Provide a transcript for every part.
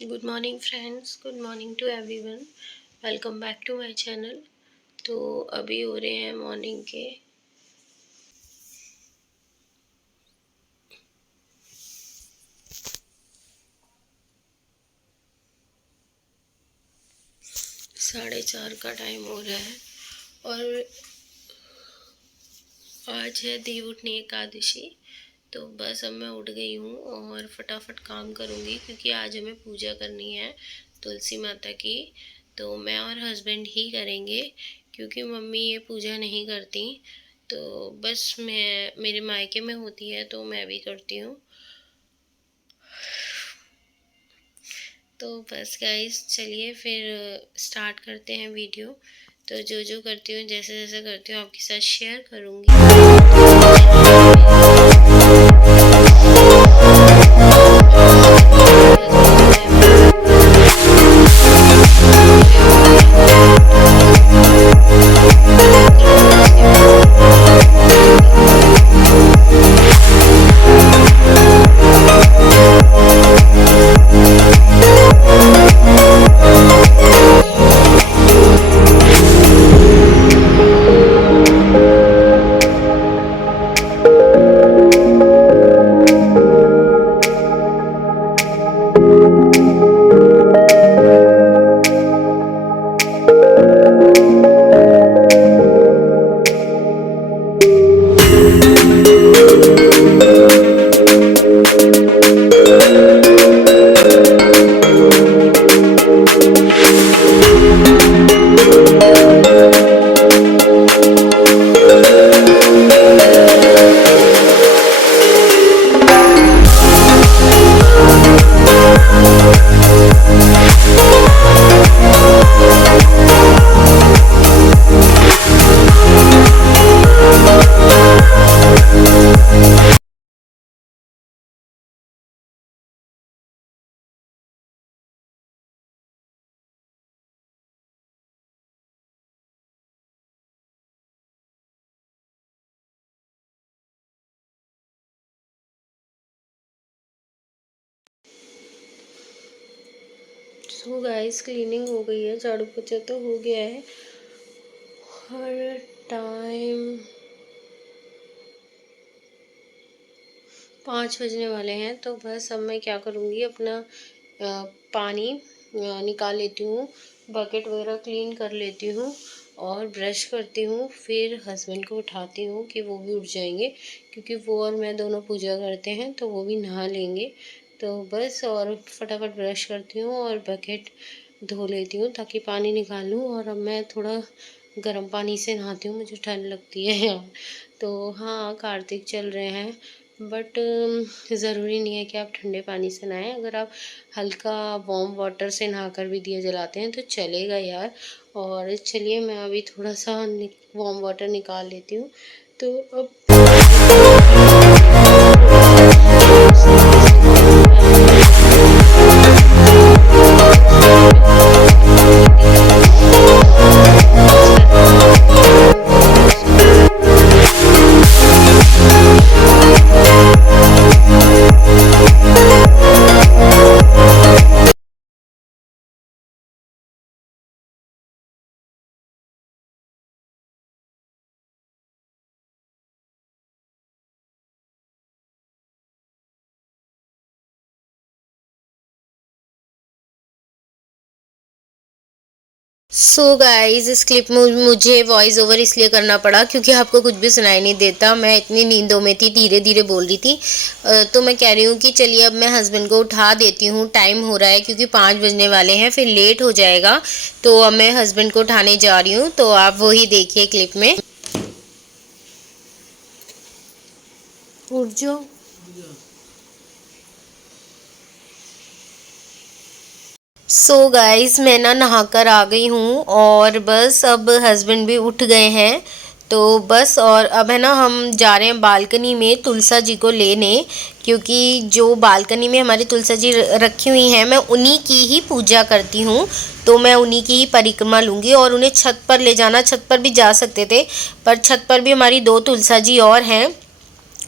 Good morning friends, good morning to everyone. Welcome back to my channel. तो अभी हो रहे हैं मॉर्निंग के 4:30 का टाइम हो रहा है और आज है देवउठनी एकादशी। तो बस अब मैं उठ गई हूँ और फटाफट काम करूँगी क्योंकि आज हमें पूजा करनी है तुलसी माता की। तो मैं और हस्बैंड ही करेंगे क्योंकि मम्मी ये पूजा नहीं करती। तो बस मैं मेरे मायके में होती है तो मैं भी करती हूँ। तो बस गाइस चलिए फिर स्टार्ट करते हैं वीडियो। तो जो जो करती हूँ जैसे जैसे करती हूँ आपके साथ शेयर सो गाइस क्लीनिंग हो गई है, झाड़ू पोछा तो हो गया है और टाइम 5 बजने वाले हैं। तो बस अब मैं क्या करूँगी, अपना पानी निकाल लेती हूँ, बकेट वगैरह क्लीन कर लेती हूँ और ब्रश करती हूँ। फिर हस्बैंड को उठाती हूँ कि वो भी उठ जाएंगे क्योंकि वो और मैं दोनों पूजा करते हैं तो वो भी नहा लेंगे। तो बस और फटाफट ब्रश करती हूँ और बकेट धो लेती हूँ ताकि पानी निकाल लूँ। और अब मैं थोड़ा गर्म पानी से नहाती हूँ, मुझे ठंड लगती है यार। तो हाँ, कार्तिक चल रहे हैं बट ज़रूरी नहीं है कि आप ठंडे पानी से नहाएं। अगर आप हल्का वार्म वाटर से नहाकर भी दिया जलाते हैं तो चलेगा यार। और चलिए मैं अभी थोड़ा सा वार्म वाटर निकाल लेती हूँ। तो अब सो गाइज इस क्लिप में मुझे वॉइस ओवर इसलिए करना पड़ा क्योंकि आपको कुछ भी सुनाई नहीं देता। मैं इतनी नींदों में थी, धीरे धीरे बोल रही थी। तो मैं कह रही हूँ कि चलिए अब मैं हस्बैंड को उठा देती हूँ, टाइम हो रहा है क्योंकि 5 बजने वाले हैं, फिर लेट हो जाएगा। तो अब मैं हस्बैंड को उठाने जा रही हूँ, तो आप वही देखिए क्लिप में। उठ जाओ। सो गाइस मैं ना नहाकर आ गई हूँ और बस अब हस्बैंड भी उठ गए हैं। तो बस और अब है ना हम जा रहे हैं बालकनी में तुलसा जी को लेने, क्योंकि जो बालकनी में हमारी तुलसा जी रखी हुई हैं मैं उन्हीं की ही पूजा करती हूँ। तो मैं उन्हीं की ही परिक्रमा लूँगी और उन्हें छत पर ले जाना, छत पर भी जा सकते थे पर छत पर भी हमारी दो तुलसा जी और हैं,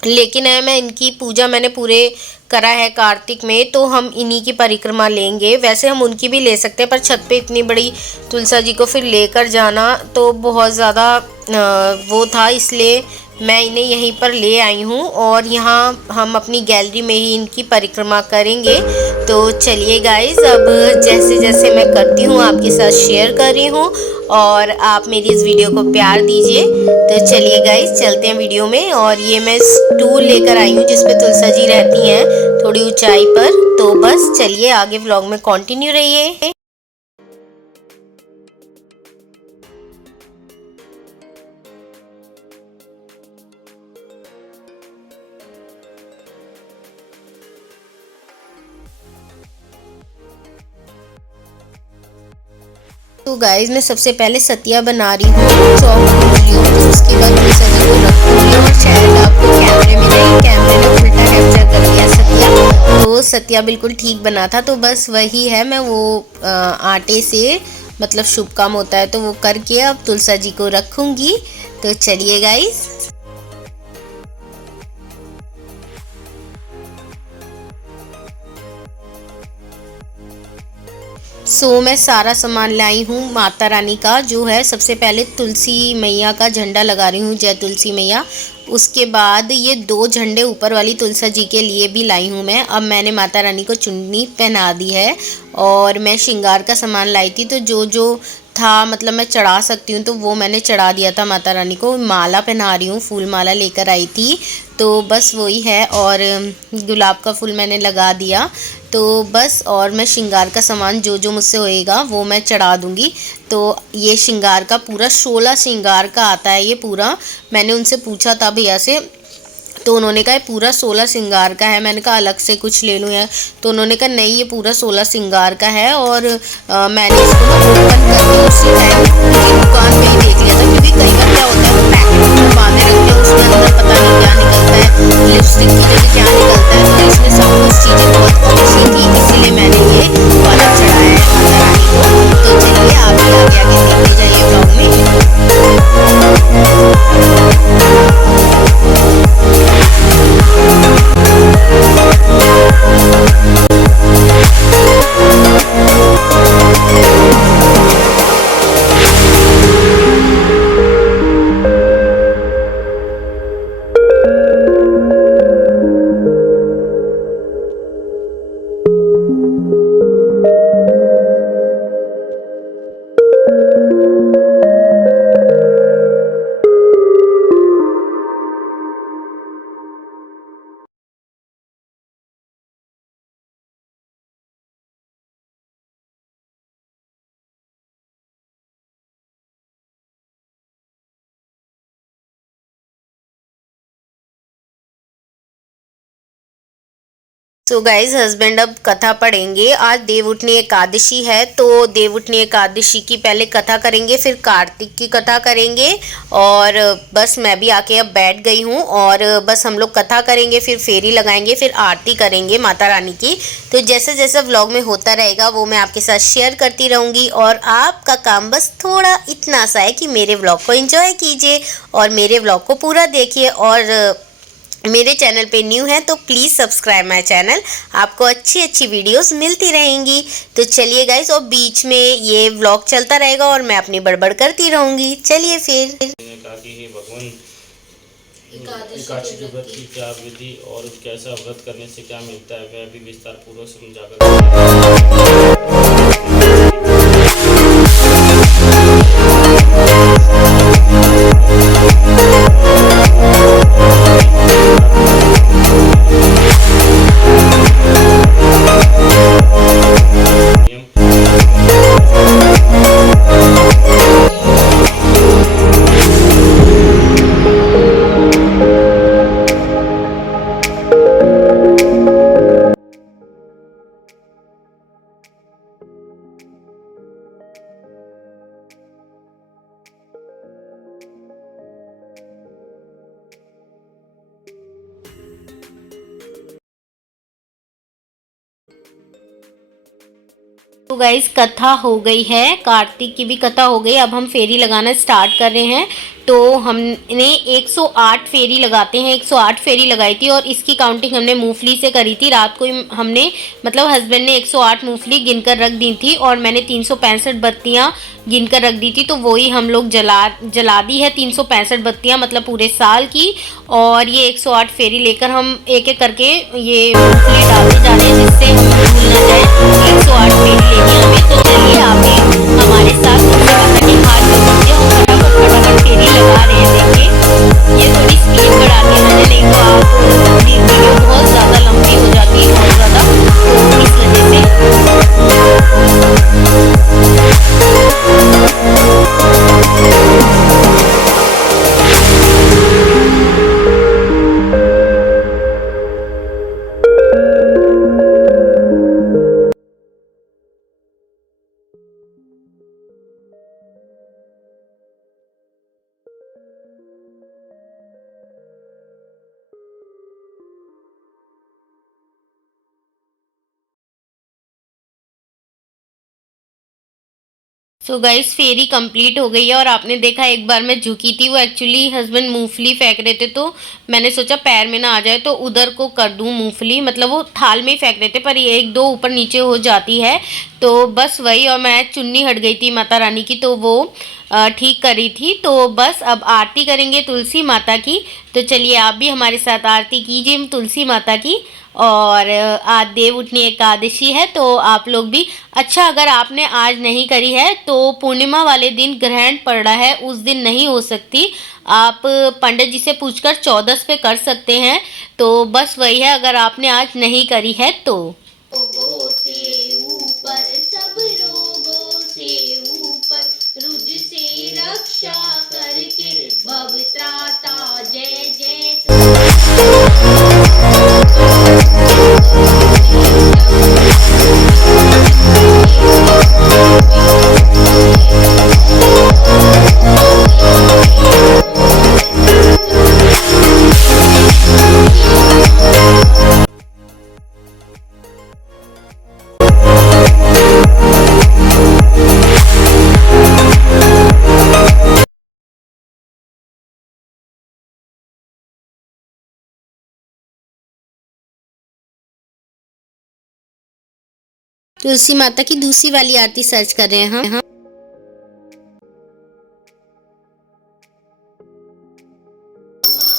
लेकिन है मैं इनकी पूजा मैंने पूरे करा है कार्तिक में, तो हम इन्हीं की परिक्रमा लेंगे। वैसे हम उनकी भी ले सकते हैं पर छत पे इतनी बड़ी तुलसा जी को फिर लेकर जाना तो बहुत ज़्यादा वो था, इसलिए मैं इन्हें यहीं पर ले आई हूँ और यहाँ हम अपनी गैलरी में ही इनकी परिक्रमा करेंगे। तो चलिए गाइस, अब जैसे जैसे मैं करती हूँ आपके साथ शेयर कर रही हूँ और आप मेरी इस वीडियो को प्यार दीजिए। तो चलिए गाइस चलते हैं वीडियो में। और ये मैं स्टूल लेकर आई हूँ जिसपे तुलसा जी रहती हैं थोड़ी ऊंचाई पर। तो बस चलिए आगे व्लॉग में कंटिन्यू रहिए। तो गाइस मैं सबसे पहले सतिया बना रही हूँ, चौक भून रही हूँ, तो उसके बाद मैं सतिया को रखूँगी और शायद आपको कैमरे में नहीं, कैमरे ने उल्टा कैप्चर कर लिया सतिया। तो सतिया बिल्कुल ठीक बना था, तो बस वही है, मैं वो आटे से मतलब शुभ काम होता है तो वो करके अब तुलसा जी को रखूँगी। तो चलिए गाइस। सो मैं सारा सामान लाई हूँ माता रानी का, जो है सबसे पहले तुलसी मैया का झंडा लगा रही हूँ, जय तुलसी मैया। उसके बाद ये दो झंडे ऊपर वाली तुलसा जी के लिए भी लाई हूँ मैं। अब मैंने माता रानी को चुन्नी पहना दी है और मैं श्रृंगार का सामान लाई थी, तो जो जो था मतलब मैं चढ़ा सकती हूँ तो वो मैंने चढ़ा दिया था माता रानी को। माला पहना रही हूँ, फूल माला लेकर आई थी, तो बस वही है। और गुलाब का फूल मैंने लगा दिया, तो बस। और मैं श्रृंगार का सामान जो जो मुझसे होएगा वो मैं चढ़ा दूँगी। तो ये श्रृंगार का पूरा 16 श्रृंगार का आता है ये पूरा। मैंने उनसे पूछा था भैया से, तो उन्होंने कहा पूरा 16 श्रृंगार का है। मैंने कहा अलग से कुछ ले लूँ यार, तो उन्होंने कहा नहीं ये पूरा 16 श्रृंगार का है। और मैंने इसको ना ओपन करके उसी टाइम दुकान में ही देख लिया था, क्योंकि कई बार क्या होता है वो पैकेट में बांधे रखते हैं, उसमें अंदर पता नहीं क्या निकलता है, लिपस्टिक की जगह क्या निकलता है। तो इसमें सब कुछ चीज़ें बहुत अच्छी थी, इसीलिए मैंने ये वाला चढ़ाया है माता रानी को। तो चलिए आप भी आगे आगे देखते जाइए ब्लॉग तो गाइज हस्बैंड अब कथा पढ़ेंगे। आज देवउठनी एकादशी है, तो देवउठनी एकादशी की पहले कथा करेंगे, फिर कार्तिक की कथा करेंगे। और बस मैं भी आके अब बैठ गई हूँ और बस हम लोग कथा करेंगे, फिर फेरी लगाएंगे, फिर आरती करेंगे माता रानी की। तो जैसे जैसे व्लॉग में होता रहेगा वो मैं आपके साथ शेयर करती रहूँगी और आपका काम बस थोड़ा इतना सा है कि मेरे व्लॉग को एंजॉय कीजिए और मेरे व्लॉग को पूरा देखिए। और मेरे चैनल पे न्यू है तो प्लीज़ सब्सक्राइब माय चैनल, आपको अच्छी अच्छी वीडियोस मिलती रहेंगी। तो चलिए गाइस, और बीच में ये व्लॉग चलता रहेगा और मैं अपनी बड़बड़ करती रहूँगी। चलिए फिर। भगवान एकादशी के व्रत की क्या विधि और कैसा व्रत करने से क्या मिलता है वह भी विस्तार पूर्वक समझाकर तो गाइस कथा हो गई है, कार्तिक की भी कथा हो गई। अब हम फेरी लगाना स्टार्ट कर रहे हैं। तो हमने 108 फेरी लगाते हैं, 108 फेरी लगाई थी और इसकी काउंटिंग हमने मूंगफली से करी थी। रात को ही हमने मतलब हस्बैंड ने 108 मूंगफली गिनकर रख दी थी और मैंने 365 बत्तियां गिनकर रख दी थी। तो वही हम लोग जला दी है 365 बत्तियां, मतलब पूरे साल की। और ये 108 फेरी लेकर हम एक एक करके ये मूंगफली डालते जा रहे हैं, जिससे हम भूल ना जाए 108 फेरी लेनी हमें। तो चलिए आप भी हमारे साथ तुलसी माता के हाथ जोड़िए और फटाफट फटाफट फेरी लगा रहे हैं। देखिए ये थोड़ी स्पीड बढ़ाती है मैंने, नहीं तो आप पूरी वीडियो बहुत ज़्यादा लंबी हो जाती है, बहुत ज़्यादा, तो इस वजह सो गाइस फेरी कंप्लीट हो गई है। और आपने देखा एक बार मैं झुकी थी, वो एक्चुअली हस्बैंड मूंगफली फेंक रहे थे, तो मैंने सोचा पैर में ना आ जाए तो उधर को कर दूं मूंगफली, मतलब वो थाल में ही फेंक रहे थे पर ये एक दो ऊपर नीचे हो जाती है, तो बस वही। और मैं चुन्नी हट गई थी माता रानी की, तो वो ठीक करी थी। तो बस अब आरती करेंगे तुलसी माता की। तो चलिए आप भी हमारे साथ आरती कीजिए तुलसी माता की। और आज देव उठनी एकादशी है, तो आप लोग भी, अच्छा अगर आपने आज नहीं करी है तो पूर्णिमा वाले दिन ग्रहण पड़ रहा है, उस दिन नहीं हो सकती। आप पंडित जी से पूछकर 14 पे कर सकते हैं। तो बस वही है, अगर आपने आज नहीं करी है तो। रोगों से ऊपर, सब रोगों से ऊपर, रुज से रक्षा करके भवत्राता जय जय। तुलसी माता की दूसरी वाली आरती सर्च कर रहे हैं हम।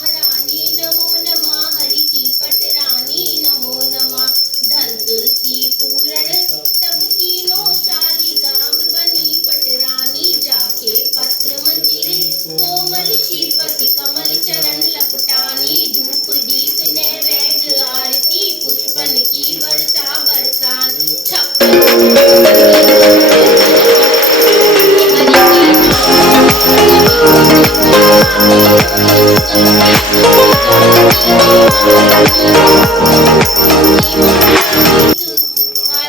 रानी नमो नमः, हरि की पट रानी नमो नमः, धन तुलसी पूरण सब कीनो शालिग्राम बनी पट रानी, जाके पत्र मंजिर कोमल श्रीपति कमल चरण लपटानी, धूप दीप नैवेद्य आरती पुष्पन की वर्षा बरसान,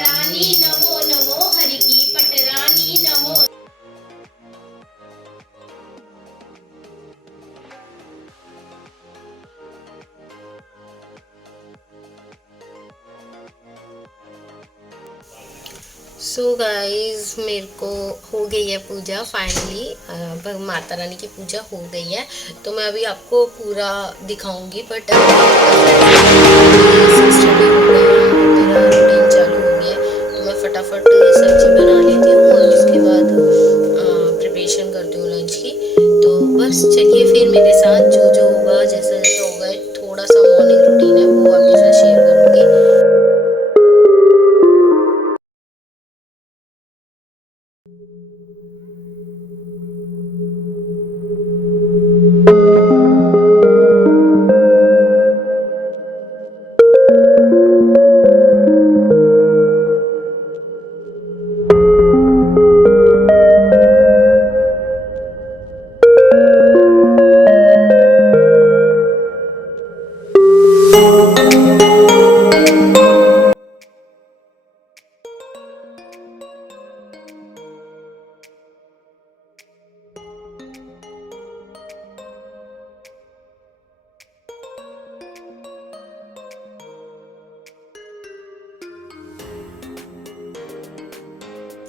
रानी नमो नमो, हरि की पट रानी नमो। सो गाइस मेरे को हो गई है पूजा फाइनली, माता रानी की पूजा हो गई है। तो मैं अभी आपको पूरा दिखाऊंगी, बट मेरा रूटीन चालू हो गया है, तो मैं फटाफट सब्जी बना लेती हूँ और उसके बाद प्रिपरेशन करती हूँ लंच की। तो बस चलिए फिर मेरे साथ जो जो होगा, जैसा जैसा होगा, थोड़ा सा मॉर्निंग रूटीन है वो आपके साथ शेयर करूँगी।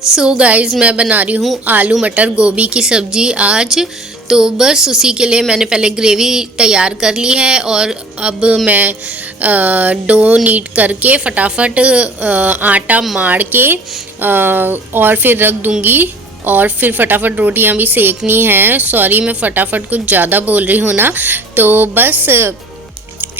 सो गाइज़ मैं बना रही हूँ आलू मटर गोभी की सब्ज़ी आज। तो बस उसी के लिए मैंने पहले ग्रेवी तैयार कर ली है और अब मैं डो नीड करके फटाफट आटा मार के और फिर रख दूँगी और फिर फटाफट रोटियां भी सेकनी है। सॉरी मैं फटाफट कुछ ज़्यादा बोल रही हूँ ना, तो बस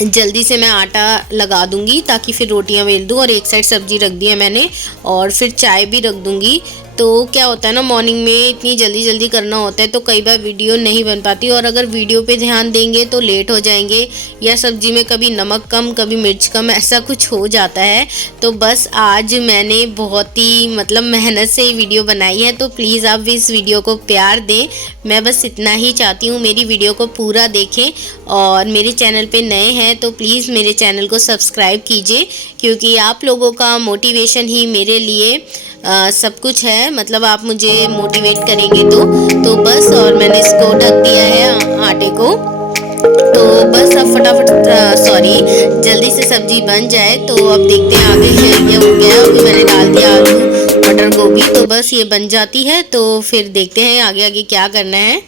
जल्दी से मैं आटा लगा दूंगी ताकि फिर रोटियां बेल दूँ। और एक साइड सब्जी रख दी है मैंने और फिर चाय भी रख दूंगी। तो क्या होता है ना, मॉर्निंग में इतनी जल्दी जल्दी करना होता है तो कई बार वीडियो नहीं बन पाती, और अगर वीडियो पे ध्यान देंगे तो लेट हो जाएंगे, या सब्जी में कभी नमक कम कभी मिर्च कम ऐसा कुछ हो जाता है। तो बस आज मैंने बहुत ही मतलब मेहनत से ही वीडियो बनाई है, तो प्लीज़ आप इस वीडियो को प्यार दें। मैं बस इतना ही चाहती हूँ, मेरी वीडियो को पूरा देखें और मेरे चैनल पे नए हैं तो प्लीज़ मेरे चैनल को सब्सक्राइब कीजिए, क्योंकि आप लोगों का मोटिवेशन ही मेरे लिए सब कुछ है। मतलब आप मुझे मोटिवेट करेंगे तो बस। और मैंने इसको ढक दिया है आटे को। तो बस अब फटाफट सॉरी जल्दी से सब्जी बन जाए। तो अब देखते हैं आगे ये हो गया। अभी मैंने डाल दिया आलू मटर गोभी, तो बस ये बन जाती है। तो फिर देखते हैं आगे आगे क्या करना है।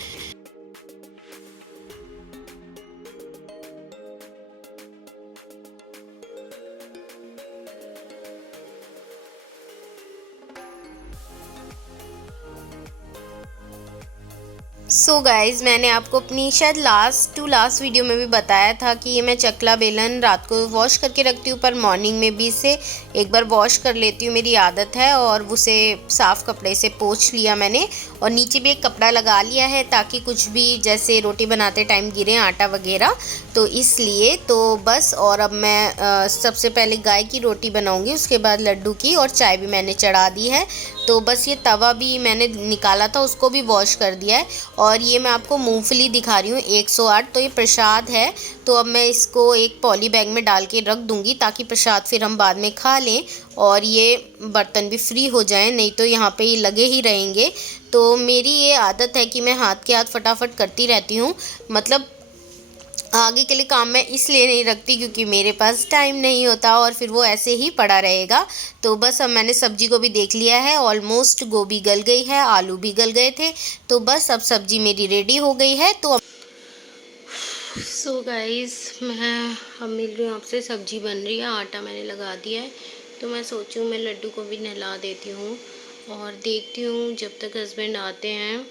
सो गाइज़ मैंने आपको अपनी शायद लास्ट वीडियो में भी बताया था कि ये मैं चकला बेलन रात को वॉश करके रखती हूँ, पर मॉर्निंग में भी इसे एक बार वॉश कर लेती हूँ, मेरी आदत है। और उसे साफ़ कपड़े से पोंछ लिया मैंने और नीचे भी एक कपड़ा लगा लिया है ताकि कुछ भी जैसे रोटी बनाते टाइम गिरे आटा वगैरह, तो इसलिए। तो बस और अब मैं सबसे पहले गाय की रोटी बनाऊँगी, उसके बाद लड्डू की, और चाय भी मैंने चढ़ा दी है। तो बस ये तवा भी मैंने निकाला था, उसको भी वॉश कर दिया है। और ये मैं आपको मूंगफली दिखा रही हूँ 108, तो ये प्रसाद है। तो अब मैं इसको एक पॉली बैग में डाल के रख दूँगी ताकि प्रसाद फिर हम बाद में खा लें और ये बर्तन भी फ्री हो जाएं, नहीं तो यहाँ पे ये लगे ही रहेंगे। तो मेरी ये आदत है कि मैं हाथ के हाथ फटाफट करती रहती हूँ। मतलब आगे के लिए काम मैं इसलिए नहीं रखती क्योंकि मेरे पास टाइम नहीं होता और फिर वो ऐसे ही पड़ा रहेगा। तो बस अब मैंने सब्जी को भी देख लिया है, ऑलमोस्ट गोभी गल गई है, आलू भी गल गए थे। तो बस अब सब्जी मेरी रेडी हो गई है। तो सो गाइस मैं अब मिल रही हूँ आपसे। सब्जी बन रही है, आटा मैंने लगा दिया है। तो मैं सोचूँ मैं लड्डू को भी नहला देती हूँ और देखती हूँ जब तक हस्बैंड आते हैं।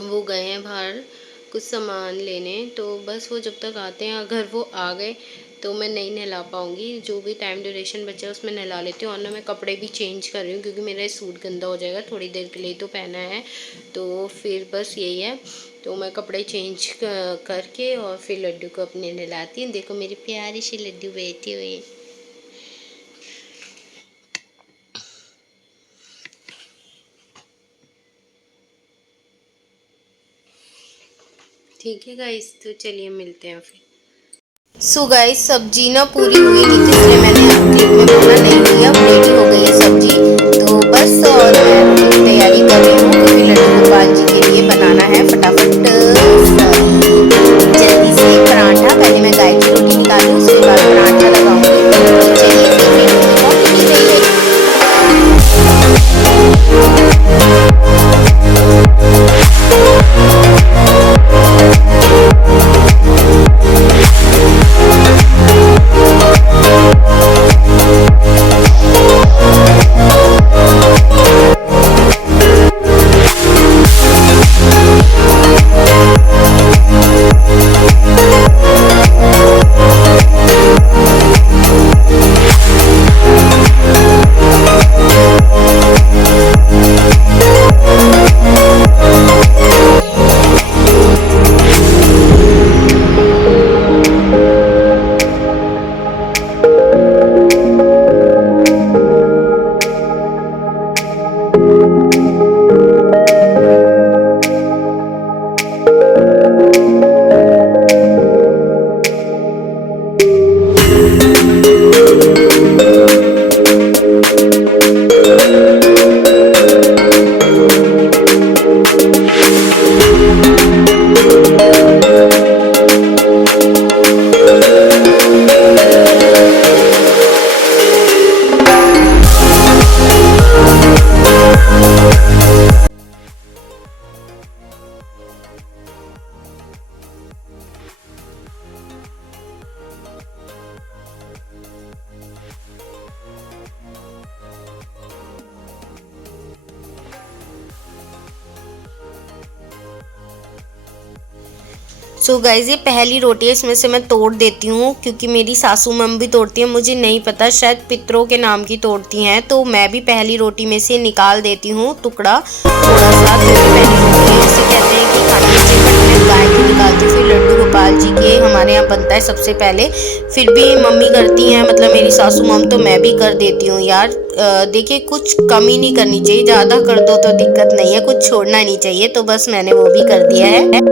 वो गए हैं बाहर कुछ सामान लेने, तो बस वो जब तक आते हैं, अगर वो आ गए तो मैं नहीं नहला पाऊँगी। जो भी टाइम ड्यूरेशन बचा उसमें नहला लेती हूँ। और ना मैं कपड़े भी चेंज कर रही हूँ क्योंकि मेरा सूट गंदा हो जाएगा, थोड़ी देर के लिए तो पहना है। तो फिर बस यही है, तो मैं कपड़े चेंज करके और फिर लड्डू को अपने नहलाती हूँ। देखो मेरी प्यारी सी लड्डू बैठी हुई है। ठीक है गाइस, तो चलिए मिलते हैं फिर। सो गाइस सब्जी ना पूरी हुई नहीं थी इसलिए मैंने क्लिप में बोला नहीं लिया। रेडी हो गई है सब्जी, तो बस और मैं रोटी की तैयारी कर रही हूँ क्योंकि लड्डू गोपाल जी के लिए बनाना है फटाफट जल्दी से पराठा। पहले मैं गाय की रोटी निकालूँ, उसके बाद पराठा लगाऊंगी। तो चलिए फिर वीडियो में कंटिन्यू रहिए। सो गाइज ये पहली रोटी है, इसमें से मैं तोड़ देती हूँ क्योंकि मेरी सासू मम भी तोड़ती है, मुझे नहीं पता, शायद पितरों के नाम की तोड़ती हैं। तो मैं भी पहली रोटी में से निकाल देती हूँ टुकड़ा थोड़ा सा, क्योंकि पहली रोटी है, इसे कहते हैं कि खानी चाहिए, बट मैं गाय की निकालती हूँ। फिर लड्डू गोपाल जी के हमारे यहाँ बनता है सबसे पहले, फिर भी मम्मी करती हैं, मतलब मेरी सासू मम, तो मैं भी कर देती हूँ यार। देखिए कुछ कमी नहीं करनी चाहिए, ज़्यादा कर दो तो दिक्कत नहीं है, कुछ छोड़ना नहीं चाहिए, तो बस मैंने वो भी कर दिया है।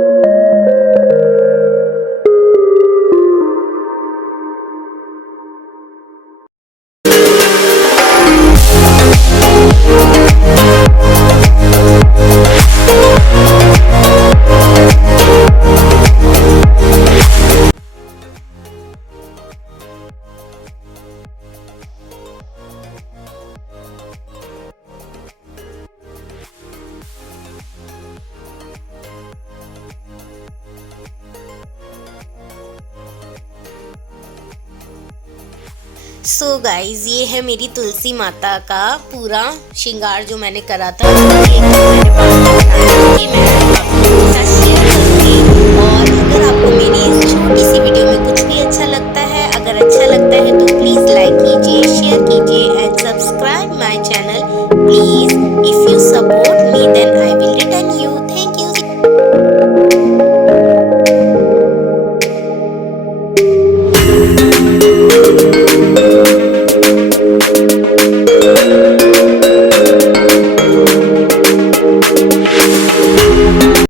सो गाइज ये है मेरी तुलसी माता का पूरा श्रृंगार जो मैंने करा था, ये मैंने आपको शेयर करूँगी। और अगर आप